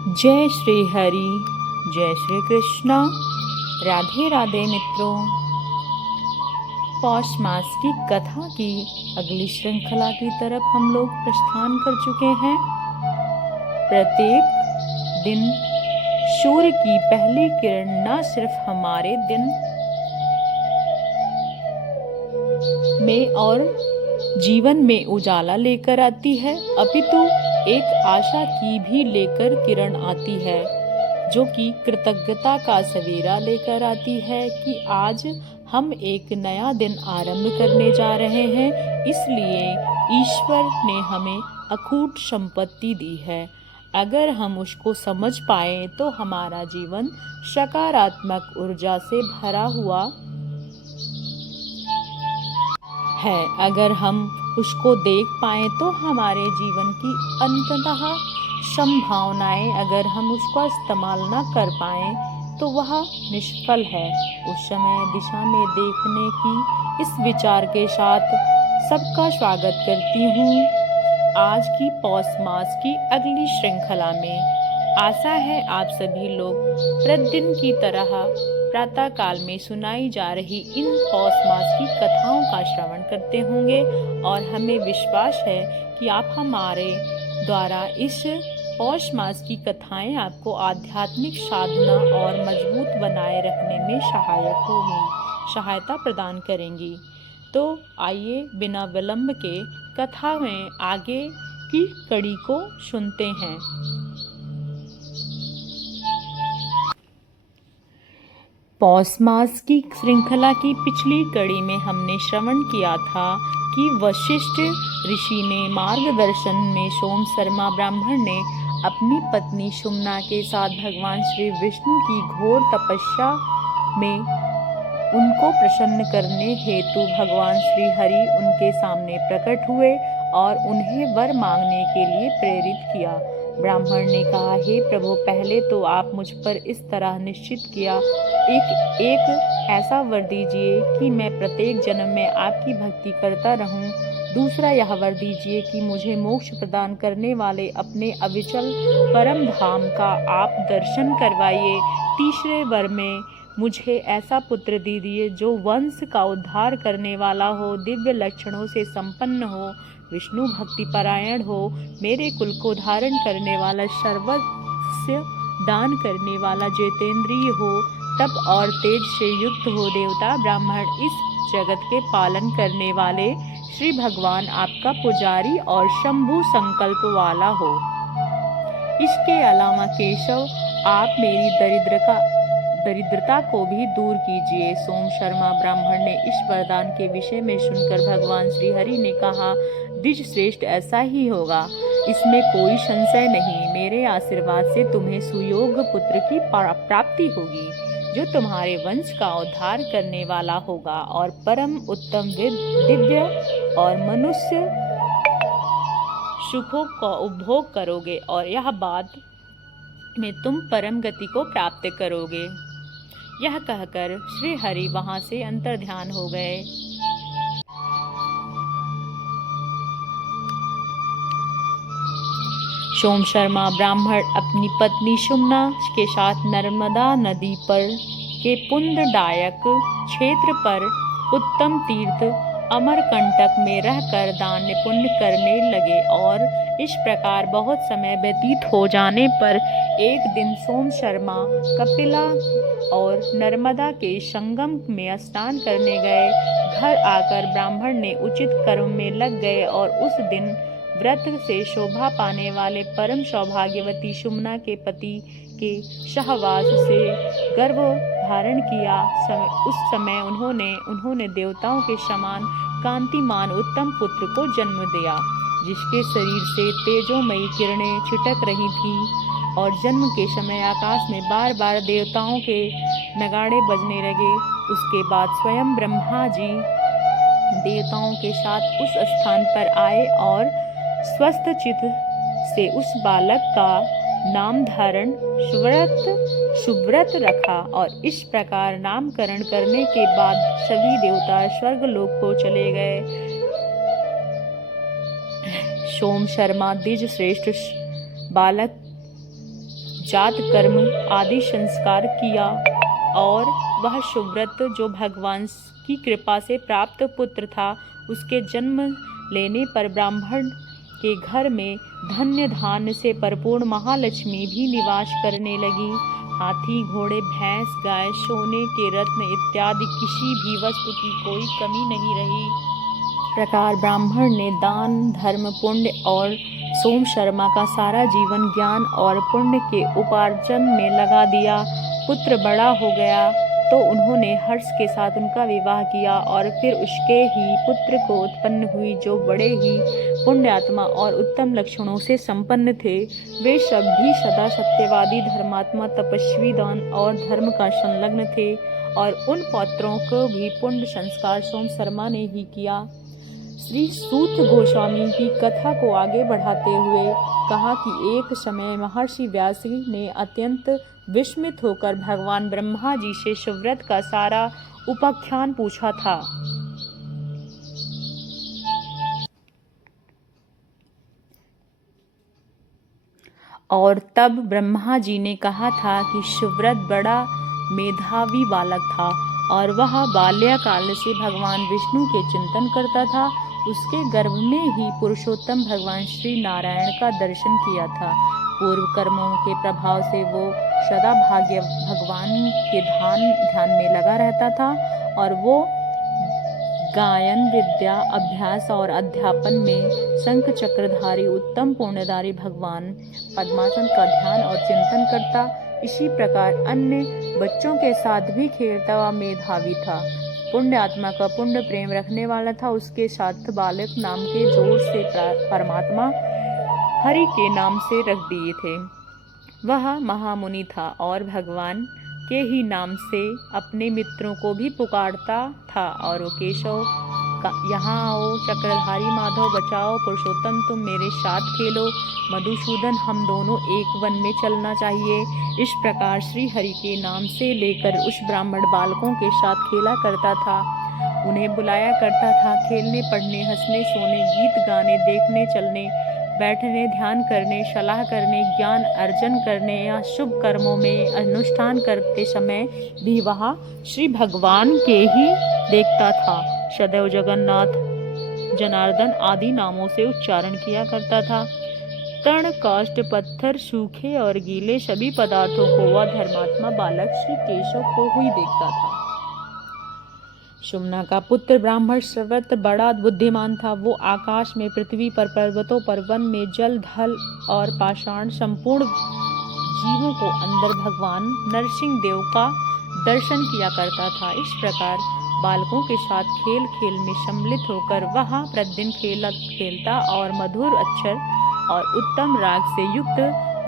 जय श्री हरि, जय श्री कृष्णा। राधे राधे मित्रों। पौष मास की कथा की अगली श्रृंखला की तरफ हम लोग प्रस्थान कर चुके हैं। प्रत्येक दिन सूर्य की पहली किरण न सिर्फ हमारे दिन में और जीवन में उजाला लेकर आती है, अपितु एक आशा की भी लेकर किरण आती है, जो कि कृतज्ञता का सवेरा लेकर आती है कि आज हम एक नया दिन आरंभ करने जा रहे हैं। इसलिए ईश्वर ने हमें अखूट संपत्ति दी है। अगर हम उसको समझ पाए तो हमारा जीवन सकारात्मक ऊर्जा से भरा हुआ है। अगर हम उसको देख पाए तो हमारे जीवन की अंततः संभावनाएं, अगर हम उसका इस्तेमाल न कर पाए तो वह निष्फल है। उस समय दिशा में देखने की इस विचार के साथ सबका स्वागत करती हूँ आज की पौष मास की अगली श्रृंखला में। आशा है आप सभी लोग प्रतिदिन की तरह प्रातः काल में सुनाई जा रही इन पौष मास की कथाओं का श्रवण करते होंगे और हमें विश्वास है कि आप हमारे द्वारा इस पौष मास की कथाएं आपको आध्यात्मिक साधना और मजबूत बनाए रखने में सहायता प्रदान करेंगी। तो आइए बिना विलंब के कथा में आगे की कड़ी को सुनते हैं। पौष मास की श्रृंखला की पिछली कड़ी में हमने श्रवण किया था कि वशिष्ठ ऋषि ने मार्गदर्शन में सोम शर्मा ब्राह्मण ने अपनी पत्नी सुमना के साथ भगवान श्री विष्णु की घोर तपस्या में उनको प्रसन्न करने हेतु भगवान श्री हरि उनके सामने प्रकट हुए और उन्हें वर मांगने के लिए प्रेरित किया। ब्राह्मण ने कहा, हे प्रभु, पहले तो आप मुझ पर इस तरह निश्चित किया एक ऐसा वर दीजिए कि मैं प्रत्येक जन्म में आपकी भक्ति करता रहूं। दूसरा यह वर दीजिए कि मुझे मोक्ष प्रदान करने वाले अपने अविचल परम धाम का आप दर्शन करवाइए। तीसरे वर में मुझे ऐसा पुत्र दीजिए जो वंश का उद्धार करने वाला हो, दिव्य लक्षणों से संपन्न हो, विष्णु भक्ति परायण हो, मेरे कुल को धारण करने वाला, सर्वस्व दान करने वाला, जितेंद्रिय हो, तप और तेज से युक्त हो, देवता ब्राह्मण इस जगत के पालन करने वाले श्री भगवान आपका पुजारी और शंभु संकल्प वाला हो। इसके अलावा केशव, आप मेरी दरिद्रता को भी दूर कीजिए। सोम शर्मा ब्राह्मण ने इस वरदान के विषय में सुनकर भगवान श्री हरि ने कहा, द्विज श्रेष्ठ, ऐसा ही होगा, इसमें कोई संशय नहीं। मेरे आशीर्वाद से तुम्हें सुयोग्य पुत्र की प्राप्ति होगी, जो तुम्हारे वंश का उद्धार करने वाला होगा और परम उत्तम दिव्य और मनुष्य सुखों का उपभोग करोगे और यह बाद में तुम परम गति को प्राप्त करोगे। यह कहकर श्री हरि वहां से अंतर्ध्यान हो गए। सोम शर्मा ब्राह्मण अपनी पत्नी सुमना के साथ नर्मदा नदी पर के पुण्यदायक क्षेत्र पर उत्तम तीर्थ अमरकंटक में रहकर दान पुण्य करने लगे और इस प्रकार बहुत समय व्यतीत हो जाने पर एक दिन सोम शर्मा कपिला और नर्मदा के संगम में स्नान करने गए। घर आकर ब्राह्मण ने उचित कर्म में लग गए और उस दिन व्रत से शोभा पाने वाले परम सौभाग्यवती सुमना के पति के सहवास से गर्भ धारण किया। उस समय उन्होंने देवताओं के समान कांतिमान उत्तम पुत्र को जन्म दिया, जिसके शरीर से तेजोमयी किरणें छिटक रही थीं और जन्म के समय आकाश में बार बार देवताओं के नगाड़े बजने लगे। उसके बाद स्वयं ब्रह्मा जी देवताओं के साथ उस स्थान पर आए और स्वस्थ चित्त से उस बालक का नाम धारण सुव्रत रखा और इस प्रकार नामकरण करने के बाद सभी देवता स्वर्गलोक को चले गए। सोम शर्मा द्विज श्रेष्ठ बालक जात कर्म आदि संस्कार किया और वह सुव्रत जो भगवान की कृपा से प्राप्त पुत्र था, उसके जन्म लेने पर ब्राह्मण के घर में धन्य धान्य से परिपूर्ण महालक्ष्मी भी निवास करने लगी। हाथी, घोड़े, भैंस, गाय, सोने के रत्न इत्यादि किसी भी वस्तु की कोई कमी नहीं रही। प्रकार ब्राह्मण ने दान, धर्म, पुण्य और सोम शर्मा का सारा जीवन ज्ञान और पुण्य के उपार्जन में लगा दिया। पुत्र बड़ा हो गया तो उन्होंने हर्ष के साथ उनका विवाह किया और फिर उसके ही पुत्र को उत्पन्न हुई जो बड़े ही पुण्यात्मा और उत्तम लक्षणों से संपन्न थे। वे सब भी सदा सत्यवादी, धर्मात्मा, तपस्वी, दान और धर्म का संलग्न थे और उन पौत्रों को भी पुण्य संस्कार सोम शर्मा ने ही किया। श्री सूत गोस्वामी की कथा को आगे बढ़ाते हुए कहा कि एक समय महर्षि व्यास ने अत्यंत विस्मित होकर भगवान ब्रह्मा जी से सुव्रत का सारा उपाख्यान पूछा था। और तब ब्रह्मा जी ने कहा था कि सुव्रत बड़ा मेधावी बालक था और वह बाल्यकाल से भगवान विष्णु के चिंतन करता था। उसके गर्भ में ही पुरुषोत्तम भगवान श्री नारायण का दर्शन किया था। पूर्व कर्मों के प्रभाव से वो सदा भाग्य भगवान के ध्यान में लगा रहता था और वो गायन, विद्या, अभ्यास और अध्यापन में शंख चक्रधारी उत्तम पुण्यधारी भगवान पद्मासन का ध्यान और चिंतन करता। इसी प्रकार अन्य बच्चों के साथ भी खेलता व मेधावी था। पुण्य आत्मा का पुण्य प्रेम रखने वाला था। उसके साथ बालक नाम के जोर से परमात्मा हरि के नाम से रख दिए थे। वह महामुनि था और भगवान के ही नाम से अपने मित्रों को भी पुकारता था और वो केशव यहाँ आओ, चक्रधारी माधव बचाओ, पुरुषोत्तम तुम मेरे साथ खेलो, मधुसूदन हम दोनों एक वन में चलना चाहिए। इस प्रकार श्री हरि के नाम से लेकर उस ब्राह्मण बालकों के साथ खेला करता था, उन्हें बुलाया करता था। खेलने, पढ़ने, हंसने, सोने, गीत गाने, देखने, चलने, बैठने, ध्यान करने, सलाह करने, ज्ञान अर्जन करने या शुभ कर्मों में अनुष्ठान करते समय भी वह श्री भगवान के ही देखता था। सदैव जगन्नाथ, जनार्दन आदि नामों से उच्चारण किया करता था। तृण, काष्ठ, पत्थर, सूखे और गीले सभी पदार्थों को वह धर्मात्मा बालक श्री केशव को ही देखता था। सुमना का पुत्र ब्राह्मण सुव्रत बड़ा बुद्धिमान था। वो आकाश में, पृथ्वी पर, पर्वतों पर, वन में, जल, थल और पाषाण संपूर्ण जीवों को अंदर भगवान नरसिंह देव का दर्शन किया करता था। इस प्रकार बालकों के साथ खेल खेल में सम्मिलित होकर वह प्रतिदिन खेलता और मधुर अक्षर और उत्तम राग से युक्त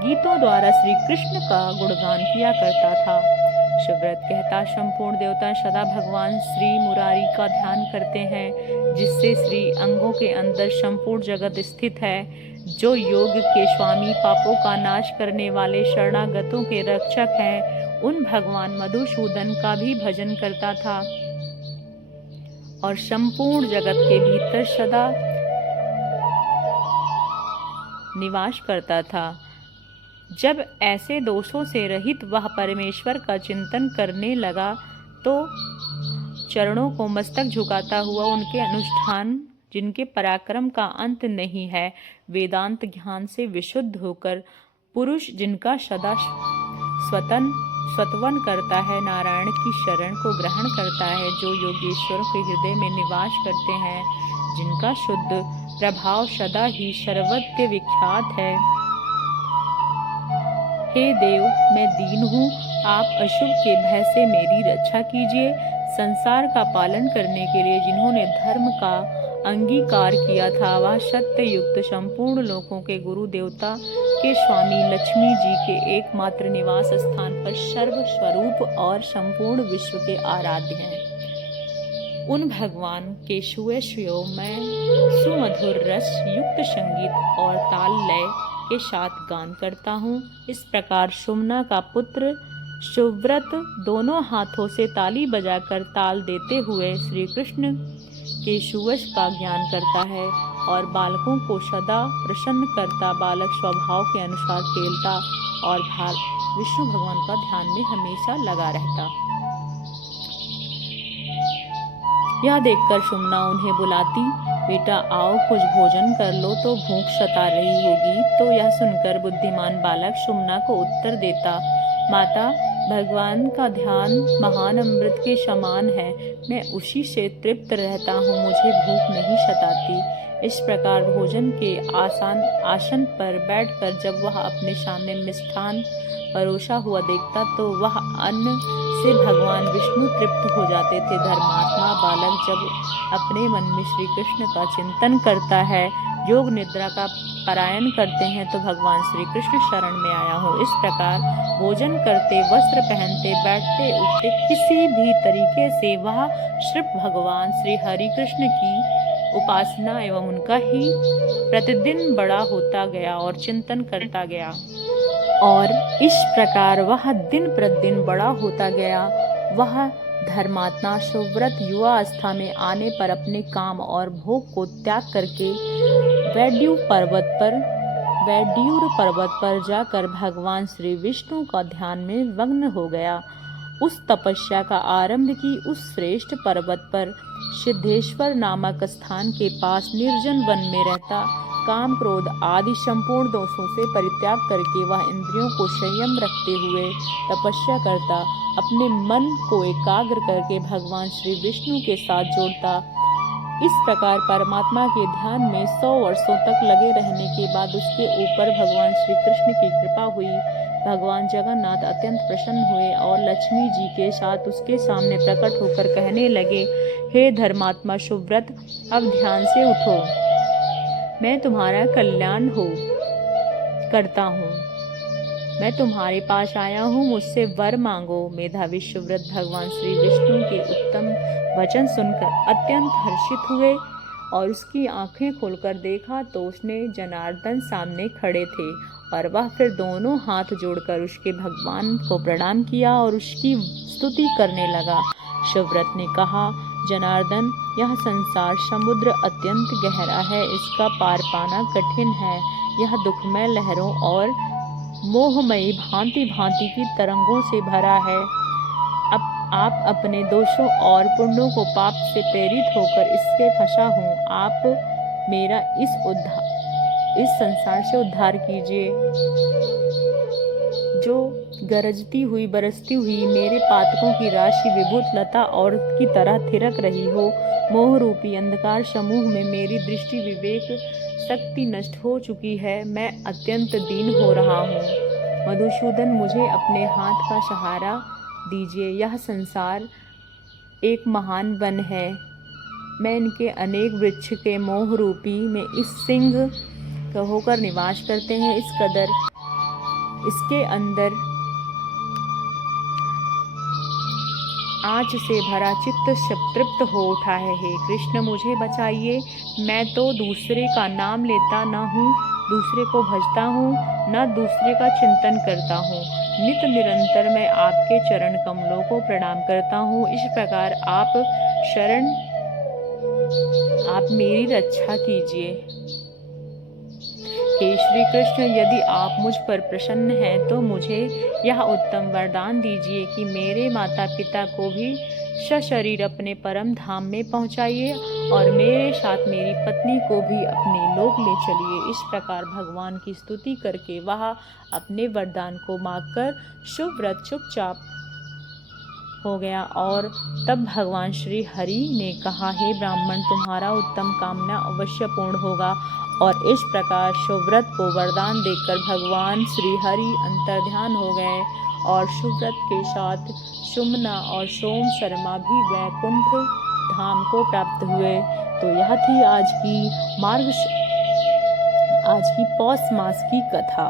गीतों द्वारा श्री कृष्ण का गुणगान किया करता था। सुव्रत कहता, संपूर्ण देवता सदा भगवान श्री मुरारी का ध्यान करते हैं, जिससे श्री अंगों के अंदर संपूर्ण जगत स्थित है। जो योग के स्वामी, पापों का नाश करने वाले, शरणागतों के रक्षक हैं, उन भगवान मधुसूदन का भी भजन करता था और संपूर्ण जगत के भीतर सदा निवास करता था। जब ऐसे दोषों से रहित वह परमेश्वर का चिंतन करने लगा तो चरणों को मस्तक झुकाता हुआ उनके अनुष्ठान, जिनके पराक्रम का अंत नहीं है, वेदांत ज्ञान से विशुद्ध होकर पुरुष जिनका सदा स्वतवन करता है, नारायण की शरण को ग्रहण करता है, जो योगेश्वर के हृदय में निवास करते हैं, जिनका शुद्ध प्रभाव सदा ही सर्वत्र विख्यात है। हे देव, मैं दीन हूँ, आप अशुभ के भय से मेरी रक्षा कीजिए। संसार का पालन करने के लिए जिन्होंने धर्म का अंगीकार किया था, वह सत्य युक्त संपूर्ण लोकों के गुरु देवता के स्वामी लक्ष्मी जी के एकमात्र निवास स्थान पर सर्व स्वरूप और संपूर्ण विश्व के आराध्य हैं। उन भगवान के सुयशों में सुमधुर रस युक्त संगीत और ताल लय के साथ गान करता हूँ। इस प्रकार सुमना का पुत्र सुव्रत दोनों हाथों से ताली बजाकर ताल देते हुए श्री कृष्ण के सुयश का ज्ञान करता है और बालकों को सदा प्रसन्न करता, बालक स्वभाव के अनुसार खेलता और विष्णु भगवान का ध्यान में हमेशा लगा रहता। यह देखकर सुमना उन्हें बुलाती, बेटा आओ कुछ भोजन कर लो, तो भूख सता रही होगी। तो यह सुनकर बुद्धिमान बालक सुमना को उत्तर देता, माता भगवान का ध्यान महान अमृत के समान है, मैं उसी से तृप्त रहता हूँ, मुझे भूख नहीं सताती। इस प्रकार भोजन के आसन पर बैठकर जब वह अपने सामने मिष्ठान परोसा हुआ देखता तो वह अन्न से भगवान विष्णु तृप्त हो जाते थे। धर्मात्मा बालक जब अपने मन में श्री कृष्ण का चिंतन करता है, योग निद्रा का पारायण करते हैं, तो भगवान श्री कृष्ण शरण में आया हूँ। इस प्रकार भोजन करते, वस्त्र पहनते, बैठते, उठते, किसी भी तरीके से वह सिर्फ भगवान श्री हरि कृष्ण की उपासना एवं उनका ही प्रतिदिन बड़ा होता गया और चिंतन करता गया। और इस प्रकार वह दिन प्रतिदिन बड़ा होता गया। वह धर्मात्मा सुव्रत युवा अवस्था में आने पर अपने काम और भोग को त्याग करके वैड्यूर पर्वत पर जाकर भगवान श्री विष्णु का ध्यान में मग्न हो गया। उस तपस्या का आरंभ की उस श्रेष्ठ पर्वत पर सिद्धेश्वर नामक स्थान के पास निर्जन वन में रहता, काम क्रोध आदि संपूर्ण दोषों से परित्याग करके वह इंद्रियों को संयम रखते हुए तपस्या करता, अपने मन को एकाग्र करके भगवान श्री विष्णु के साथ जोड़ता। इस प्रकार परमात्मा के ध्यान में 100 वर्षों तक लगे रहने के बाद उसके ऊपर भगवान श्री कृष्ण की कृपा हुई। भगवान जगन्नाथ अत्यंत प्रसन्न हुए और लक्ष्मी जी के साथ उसके सामने प्रकट होकर कहने लगे, हे धर्मात्मा सुव्रत, अब ध्यान से उठो, मैं तुम्हारा कल्याण करता हूँ, मैं तुम्हारे पास आया हूँ, मुझसे वर मांगो। मेधावी सुव्रत भगवान श्री विष्णु के उत्तम वचन सुनकर अत्यंत हर्षित हुए और उसकी आंखें खोलकर देखा तो उसने जनार्दन सामने खड़े थे और वह फिर दोनों हाथ जोड़कर उसके भगवान को प्रणाम किया और उसकी स्तुति करने लगा। सुव्रत ने कहा, जनार्दन, यह संसार समुद्र अत्यंत गहरा है, इसका पार पाना कठिन है, यह दुखमय लहरों और मोहमयी भांति भांति की तरंगों से भरा है। अब आप अपने दोषों और पुण्यों को पाप से प्रेरित होकर इससे फंसा हूँ, आप मेरा इस संसार से उद्धार कीजिए। जो गरजती हुई बरसती हुई मेरे पातकों की राशि विभूत लता और की तरह थिरक रही हो, मोह रूपी अंधकार समूह में मेरी दृष्टि विवेक शक्ति नष्ट हो चुकी है, मैं अत्यंत दीन हो रहा हूँ। मधुसूदन, मुझे अपने हाथ का सहारा दीजिए, यह संसार एक महान वन है, मैं इनके अनेक वृक्ष के मोह रूपी में इस सिंह होकर निवास करते हैं, इस कदर इसके अंदर आँच से भरा चित्त तृप्त हो उठा है। हे कृष्ण, मुझे बचाइए, मैं तो दूसरे का नाम लेता न हूँ, दूसरे को भजता हूँ, न दूसरे का चिंतन करता हूँ, नित निरंतर मैं आपके चरण कमलों को प्रणाम करता हूँ। इस प्रकार आप मेरी रक्षा कीजिए। हे श्री कृष्ण, यदि आप मुझ पर प्रसन्न हैं तो मुझे यह उत्तम वरदान दीजिए कि मेरे माता पिता को भी सशरीर अपने परम धाम में पहुंचाइए और मेरे साथ मेरी पत्नी को भी अपने लोक ले चलिए। इस प्रकार भगवान की स्तुति करके वह अपने वरदान को मांगकर सुव्रत चुपचाप हो गया। और तब भगवान श्री हरि ने कहा, हे ब्राह्मण, तुम्हारा उत्तम कामना अवश्य पूर्ण होगा। और इस प्रकार सुव्रत को वरदान देकर भगवान श्री हरि अंतर्ध्यान हो गए और सुव्रत के साथ सुमना और सोम शर्मा भी वैकुंठ धाम को प्राप्त हुए। तो यह थी आज की पौष मास की कथा।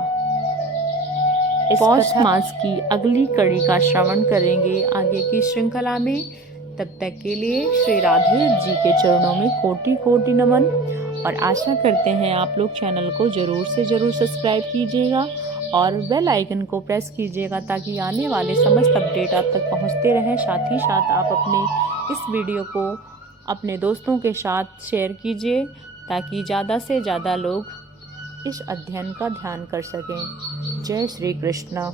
इस पौष मास की अगली कड़ी का श्रवण करेंगे आगे की श्रृंखला में। तब तक के लिए श्री राधे जी के चरणों में कोटि कोटि नमन और आशा करते हैं आप लोग चैनल को जरूर से जरूर सब्सक्राइब कीजिएगा और बेल आइकन को प्रेस कीजिएगा ताकि आने वाले समस्त अपडेट आप तक पहुंचते रहें। साथ ही साथ आप अपने इस वीडियो को अपने दोस्तों के साथ शेयर कीजिए ताकि ज़्यादा से ज़्यादा लोग इस अध्ययन का ध्यान कर सकें। जय श्री कृष्ण।